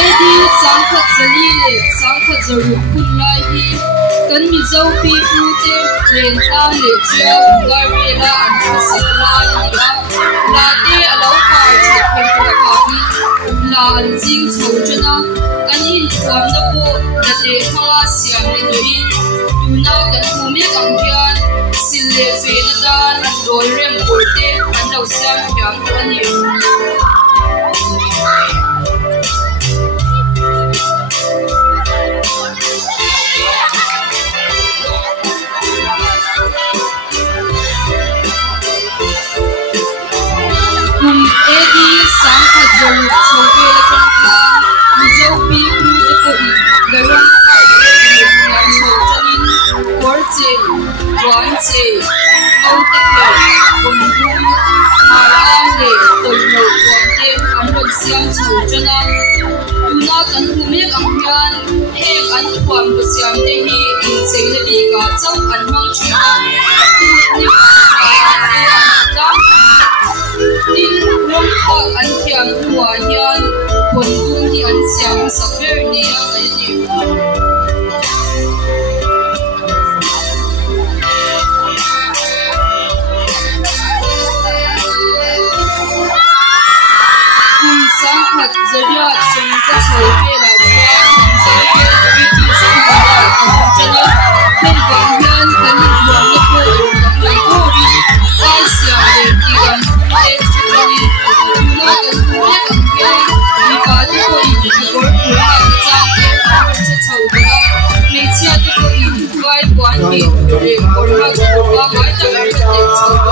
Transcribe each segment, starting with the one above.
edi sangkhat zalile sangkhat zaru kunlahi kan mi zo pi pute len ta le chia gari la an sikla ya la te alo pa che ke ka ni la an jing chho chana an in thuam na po na te kha siam ni doi tuna kan hu me kang hian sil le fe na dan an dol rem porte an lo siam kyam to ani edi sangkhat zaru chobe la changkha mizo pi pu te ko I garang ka na so chanin korche wanche auta pya bundu marang le tolno wante anrok siam chu chana tuna kan hu me ang hian heng an khwam ko siam te hi in cheina bi ka chau an mang china ni ka tin rom kha an thiam huwa hian bondung hi an siam sakber ni a ai ni kum sangkhat zaria chung ka chobe la chuan zaria british kha chana pen bang hian kan luang na ko lai ko ri ai siam le ti gan te chani na kan hu me kan hian ni pa ti ko I ki kor phura cha te che chobe le chia ti ko I vai kwan bi re kor ha ko ba mai ta le te chobe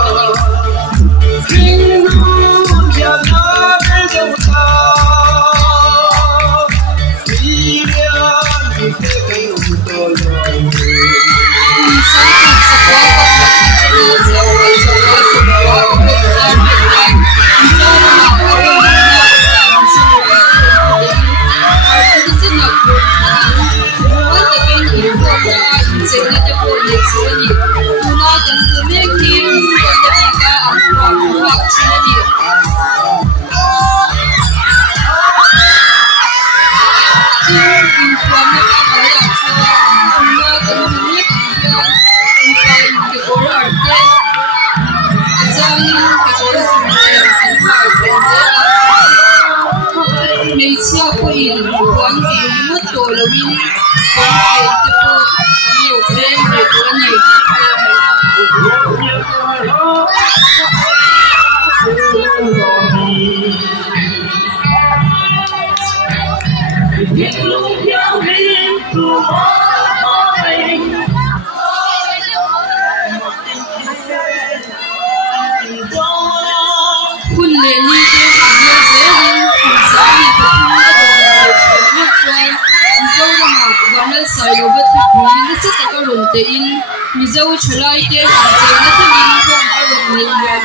mizo chalai te kan che na te min ko arong ni ya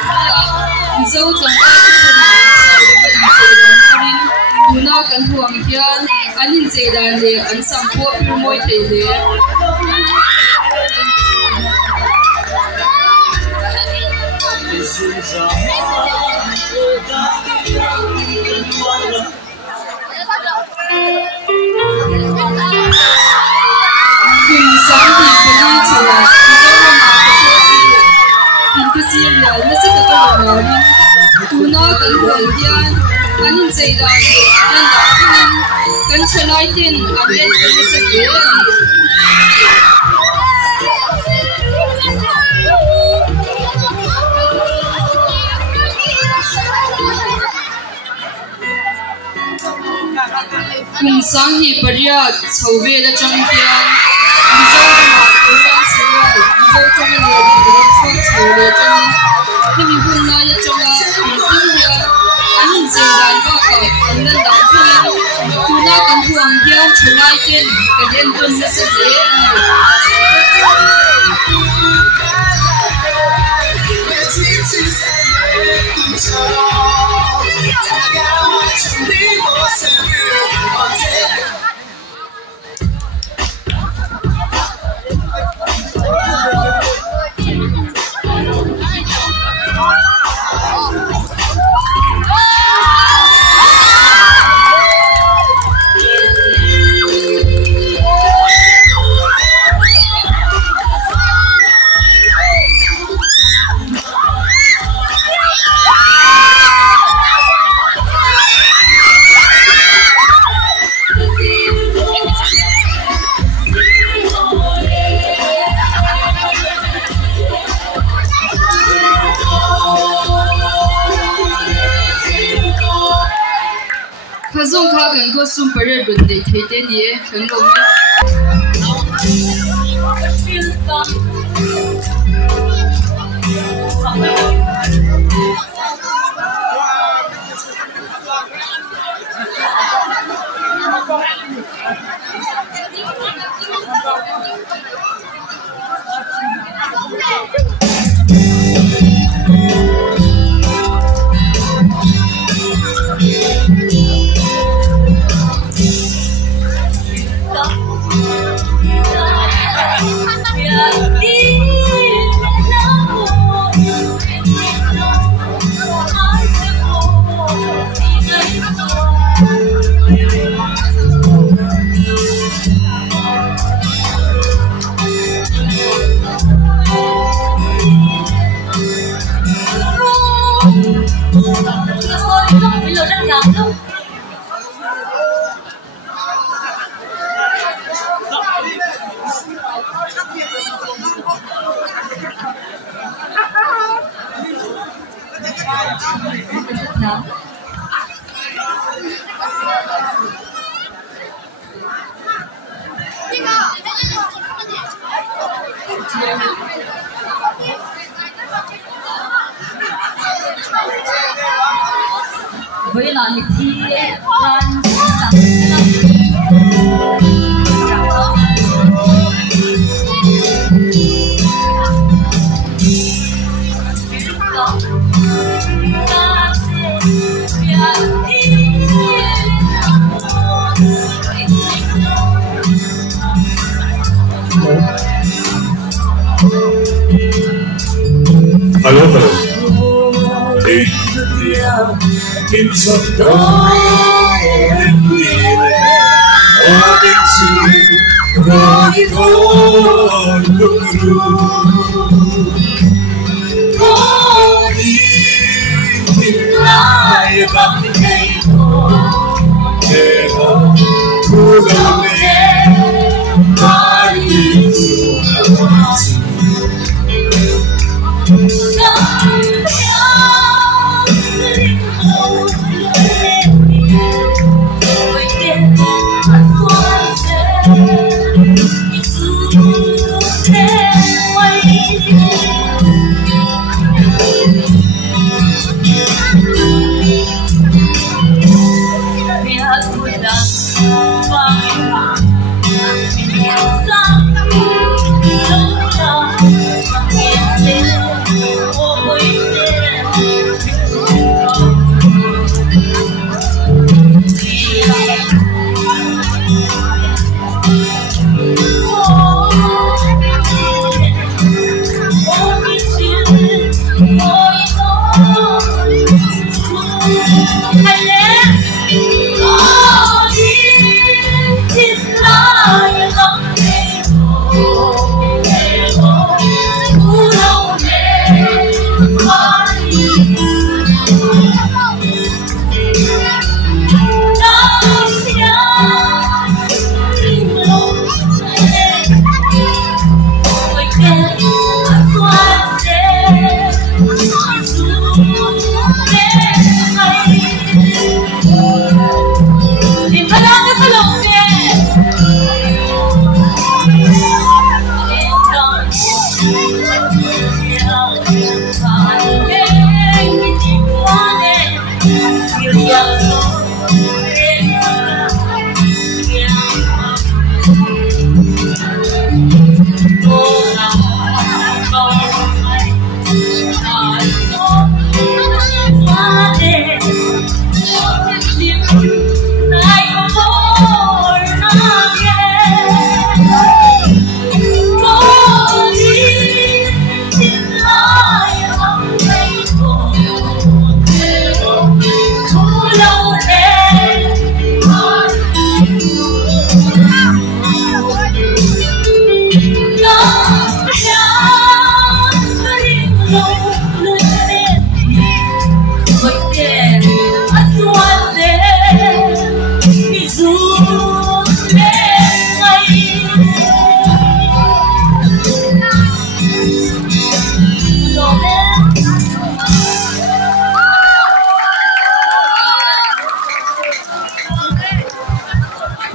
mizo chang ka te na sa le ba in che dan rin tuna kan huang hian anin che dan le an sam po pi moi te le tuna kan huang hian anin sei da ni an da tin kan chalai tin an len te se ke kum sang hi paria chhobe la chang hian mizo ma korean serial mizo chang le ni so chhole chang hemi hun na ya changa India anin sei dan ba ka andan da tuna kan huang hian chalai ten ka den ton na se le Khazung kha kan ko super run de thete ni kan lo với là lịch thi ran Hello. It's a golden feeling, holding you, going on the road. Going in life, I'm the table, never to the way, guiding to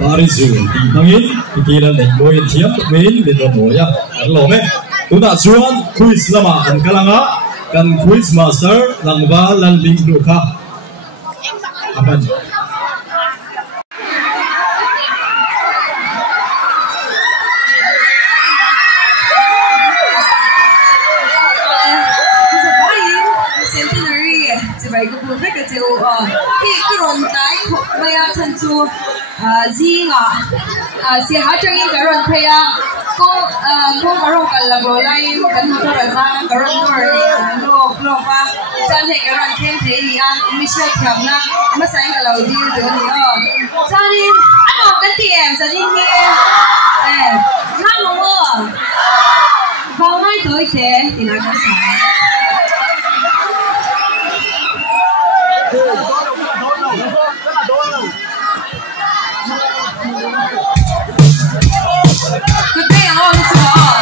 Paris Zoo Tangin Kikilan ni Boy Thiam Main Min Moya Lome Tuna Chuan Quiz Lama An Kalanga Kan Quiz Master Langba Lan Ling Luka Apan vậy cái buổi cái chiều cái rộn trái thuộc bây giờ thành chu gì ngọ sẽ hát trong những cái rộn thấy cô cái rộn cần là rồi lại cần một cái rộn ra cái rộn rồi lô qua cho nên cái rộn thêm thế thì mình sẽ thèm na mà sáng cái đầu đi được nữa cho nên ăn một cái tiền cho nên nghe ngon không ạ vào ngay tới thế thì nó có sao Good day, all to all.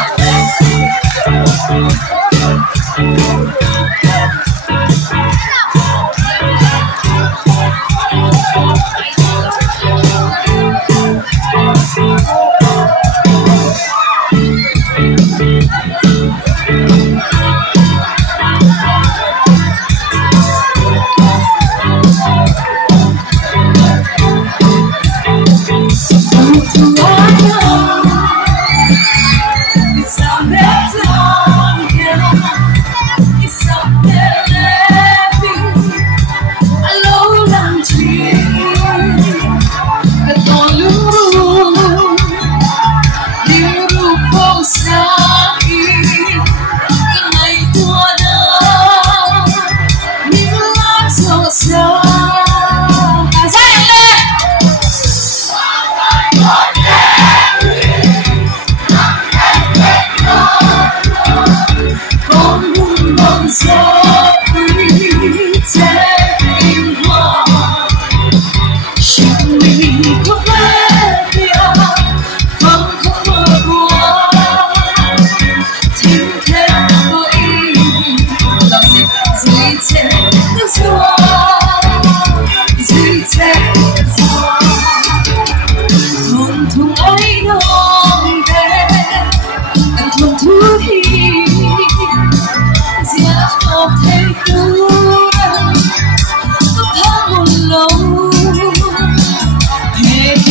Hey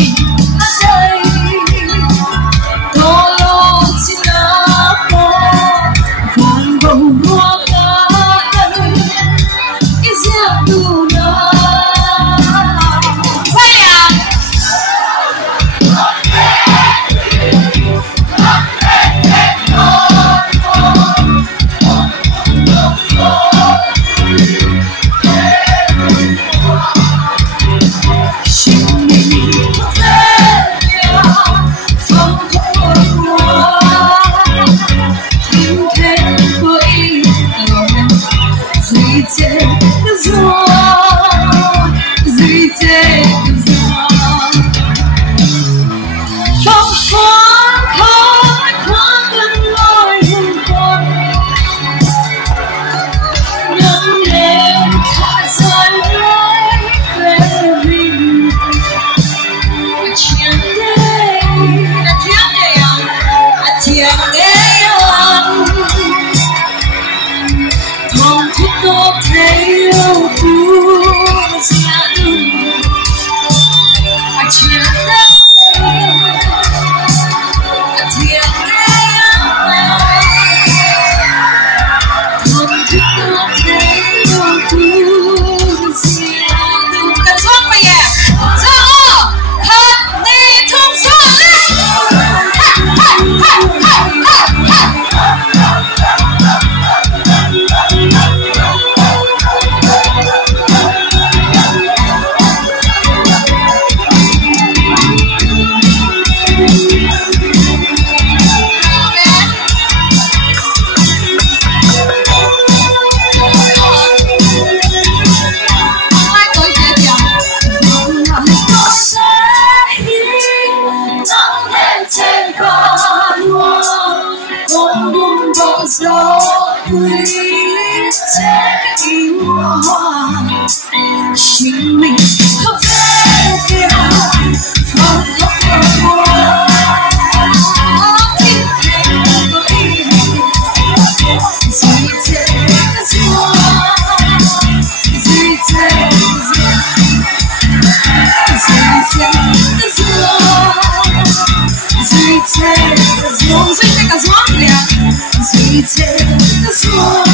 take this one,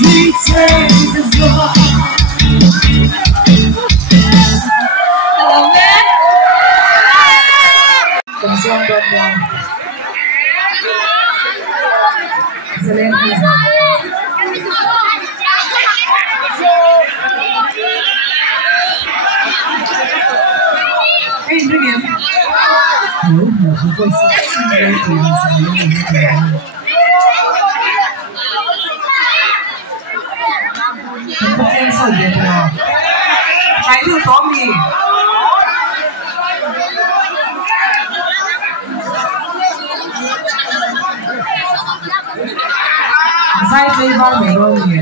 we take this one. Hello, man. Come on, brother. Hey, bring him. Try to stop me. Sai chơi bao nhiêu rồi nhỉ?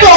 Don't